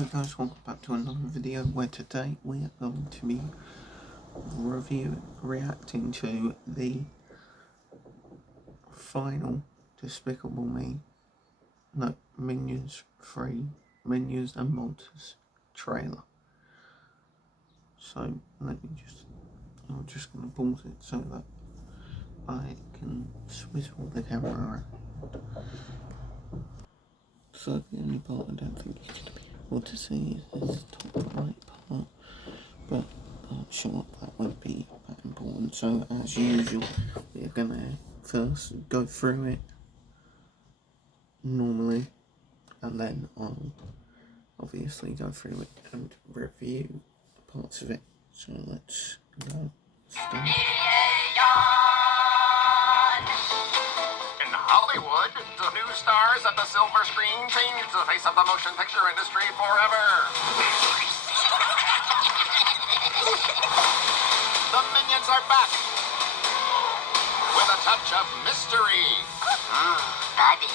Hi guys, welcome back to another video where today we are going to be reacting to the final Despicable Me, Minions 3, Minions and Monsters trailer. So I'm just going to pause it so that I can swivel the camera around. So the only part I don't think you're going to be able to see is this top right part, but I'm sure that won't be that important. So as usual, we're going to first go through it normally, and then I'll obviously go through it and review parts of it. So let's go start. In Hollywood, the new stars at the silver screen change the face of the motion picture industry forever. The Minions are back with a touch of mystery. Buddy.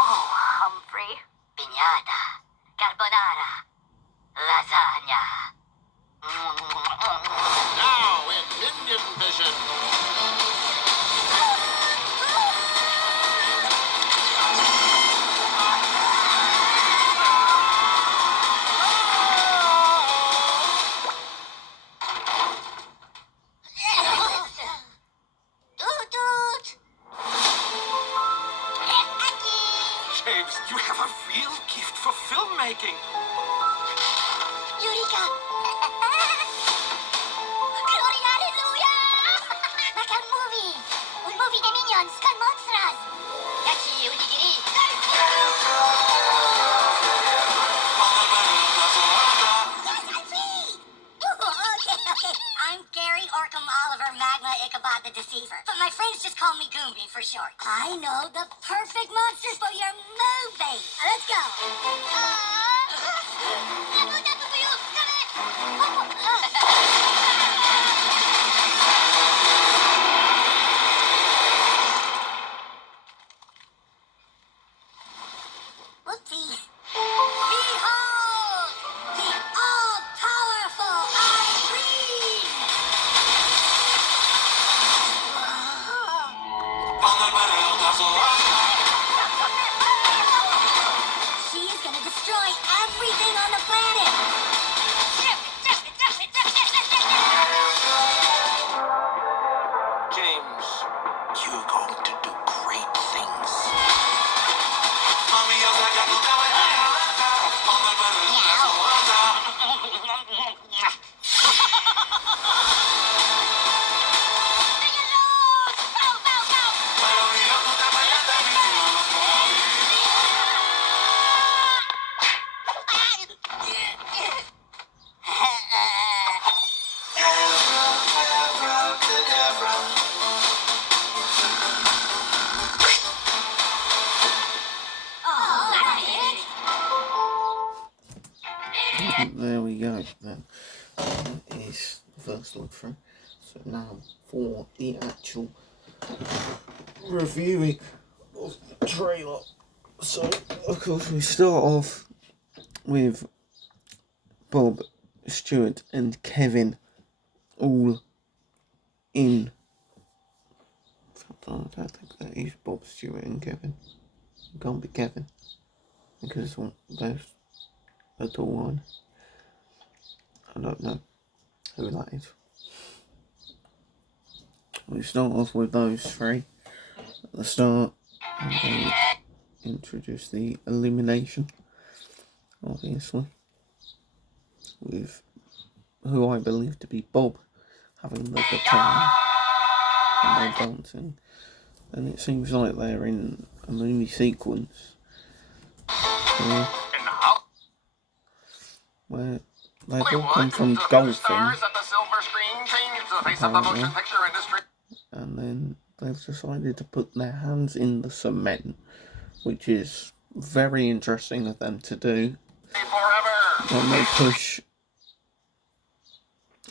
Oh, Humphrey. Piñata. Carbonara. Lasagna. Now in Minion Vision. James, you have a real gift for filmmaking. Eureka! Glory, hallelujah! Like a movie. Un movie de Minions con monsters. Yachi, unigiri. Okay. I'm Gary Orkham Oliver Magna Ichabod the Deceiver, but my friends just call me Goomby for short. I know the perfect monsters for your movie. Let's go. Whoopsie. Behold, the all-powerful Irene! She is gonna destroy everything on the planet! James, you're going to do great things. There we go. That is the first look through. So now for the actual reviewing of the trailer. So of course we start off with Bob, Stuart and Kevin all in. I don't think that is Bob, Stuart and Kevin. It can't be Kevin because those are the one. I don't know who that is. We start off with those three at the start, and then introduce the elimination, obviously, with who I believe to be Bob having the guitar and they're dancing, and it seems like they're in a movie sequence where they've all come from golfing, apparently, and then they've decided to put their hands in the cement, which is very interesting of them to do. When they push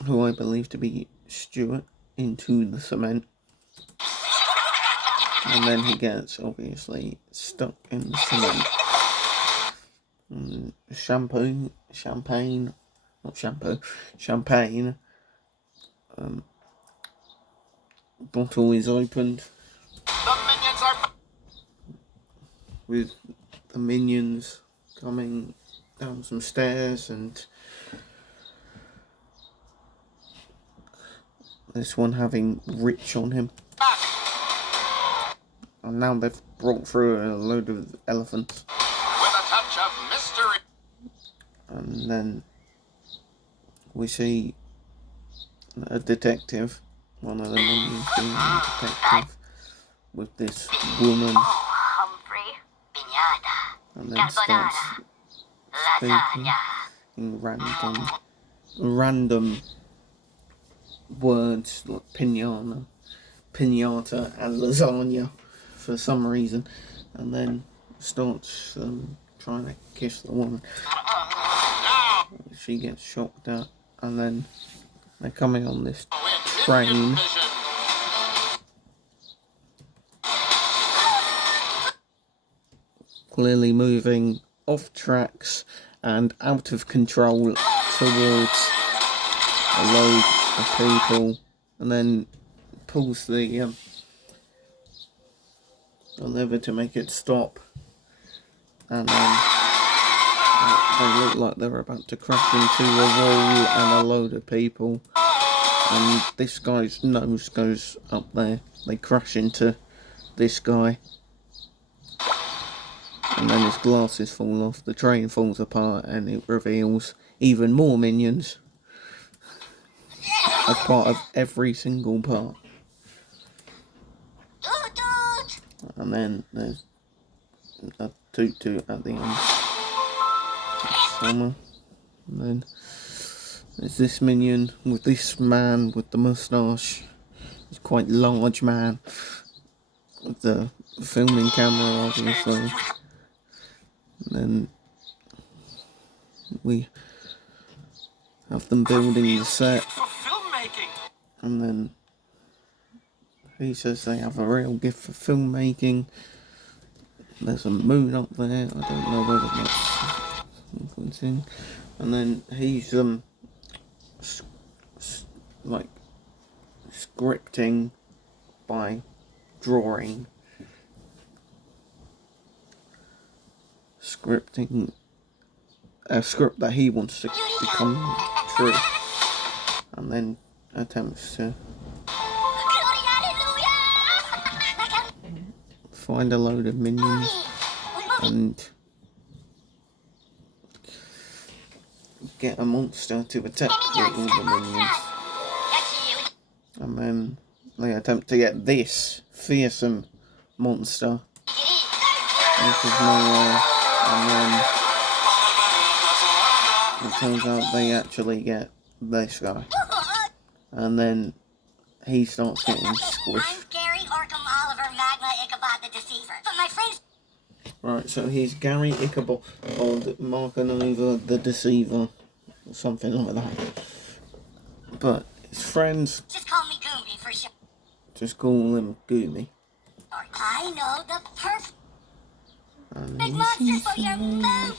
who I believe to be Stuart into the cement, and then he gets obviously stuck in the cement, champagne bottle is opened The minions are. with the minions coming down some stairs, and this one having Rich on him. Back. And now they've brought through a load of elephants. With a touch of mystery. And then we see a detective, one of the minions being a detective, with this woman, Humphrey. Piñata. and then starts speaking in random words like pinata and lasagna for some reason, and then starts trying to kiss the woman. Now. She gets shocked out, and then they're coming on this With train, minion vision. clearly moving off tracks and out of control towards a load of people, and then pulls the lever to make it stop, and then they look like they're about to crash into a wall and a load of people, and this guy's nose goes up there. They crash into this guy, and then his glasses fall off, the train falls apart, and it reveals even more minions as part of every single part. Toot toot. And then there's a toot toot at the end. Summer. And then there's this minion with this man with the moustache. He's quite large man with the filming camera, obviously. And then we have them building the set, For filmmaking. and then he says they have a real gift for filmmaking. There's a moon up there, I don't know whether that's sequencing. And then he's like scripting by drawing, scripting a script that he wants to become true, and then attempts to find a load of minions and get a monster to attack all the minions. And then they attempt to get this fearsome monster out of nowhere, and then it turns out they actually get this guy, and then he starts getting I'm squished. Gary Orcam Oliver Magma Ichabod the Deceiver. But my friends Right, so he's Gary Ichabod Markanova the Deceiver, or something like that. But his friends just call me Goombie for sure. just call him Goomy. I know the perfect And monster for your movie.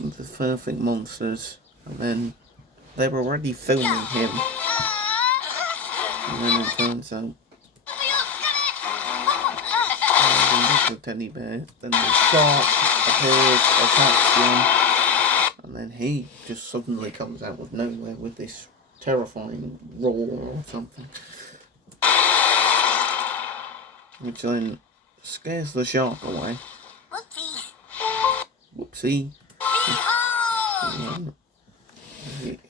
the perfect monsters, and then they were already filming him, and then it turns out the little teddy bear, then the shark appears, attacks him, and then he just suddenly comes out of nowhere with this terrifying roar or something, which then scares the shark away. Whoopsie. Whoopsie. Behold!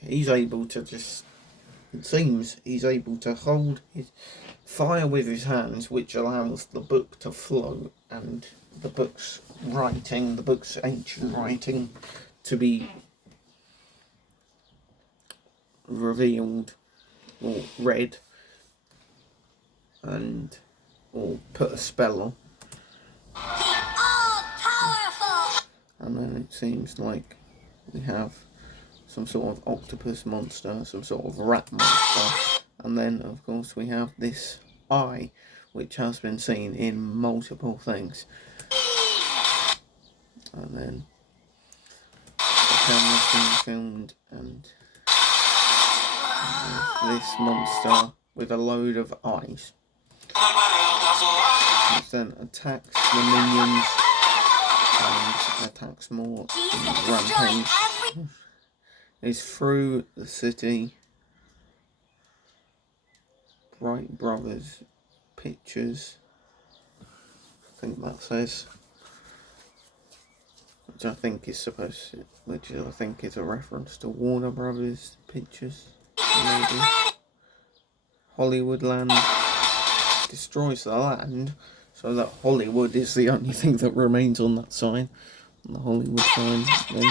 He's able to just, it seems he's able to hold his fire with his hands, which allows the book to flow, and the book's writing, the book's ancient writing, to be revealed or read and or put a spell on. The all-powerful! And then it seems like we have some sort of octopus monster, some sort of rat monster, and then of course we have this eye, which has been seen in multiple things. And then camera's being filmed, and this monster with a load of eyes. It then attacks the minions and attacks more. Rampage is through the city. Bright Brothers Pictures, I think that says, which I think is a reference to Warner Brothers Pictures, maybe. Hollywoodland destroys the land, so that Hollywood is the only thing that remains on that sign, on the Hollywood sign. Then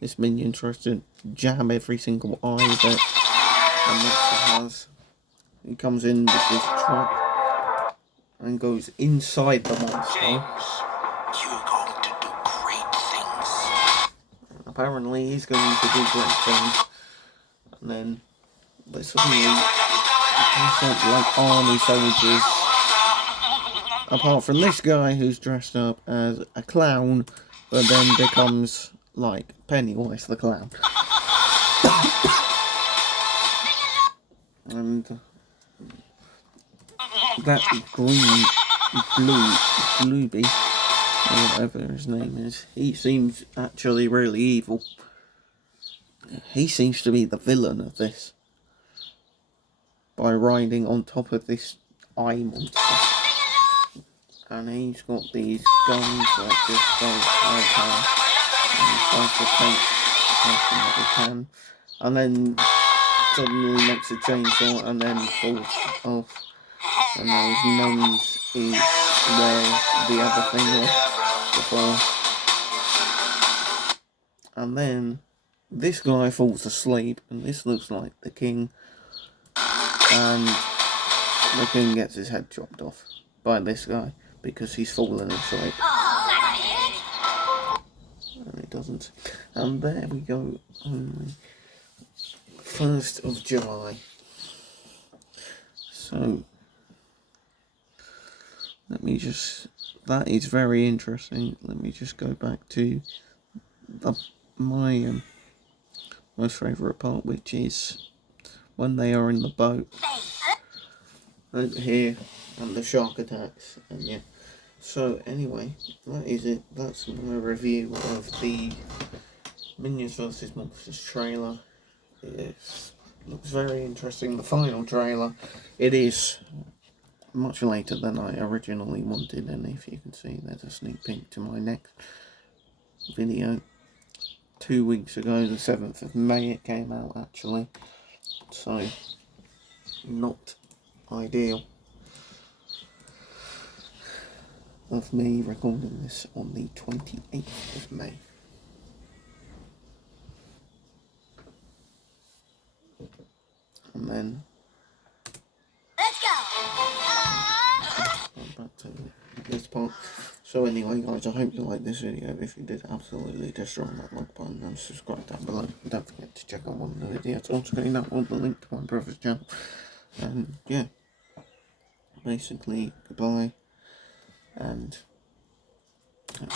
this minion tries to jam every single eye that the monster has. He comes in with this trap and goes inside the monster. James, you're going to do great things. Apparently he's going to do great things. And then they suddenly dress up like army soldiers. Apart from this guy who's dressed up as a clown, but then becomes like Pennywise the Clown. And that Glooby, or whatever his name is, he seems actually really evil. He seems to be the villain of this, by riding on top of this eye monster. And he's got these guns that just go high and tries to take the person that he can, and then suddenly makes a chainsaw and then falls off. And his nose is where the other thing was before. And then this guy falls asleep, and this looks like the king. And the king gets his head chopped off by this guy because he's fallen asleep. And it doesn't. And there we go. 1st of July. So that is very interesting. Let me just go back to my most favourite part, which is when they are in the boat over here and the shark attacks, and yeah. So anyway, that is it. That's my review of the Minions vs Monsters trailer. It looks very interesting. The final trailer, it is much later than I originally wanted, and if you can see, there's a sneak peek to my next video. 2 weeks ago, the 7th of May, it came out actually, so not ideal of me recording this on the 28th of May. And then Let's go. back to this part. So anyway guys, I hope you liked this video. If you did, absolutely destroy that like button and subscribe down below. Don't forget to check out one of the videos on screen, that will the link to my brother's channel. And yeah, basically goodbye, and that's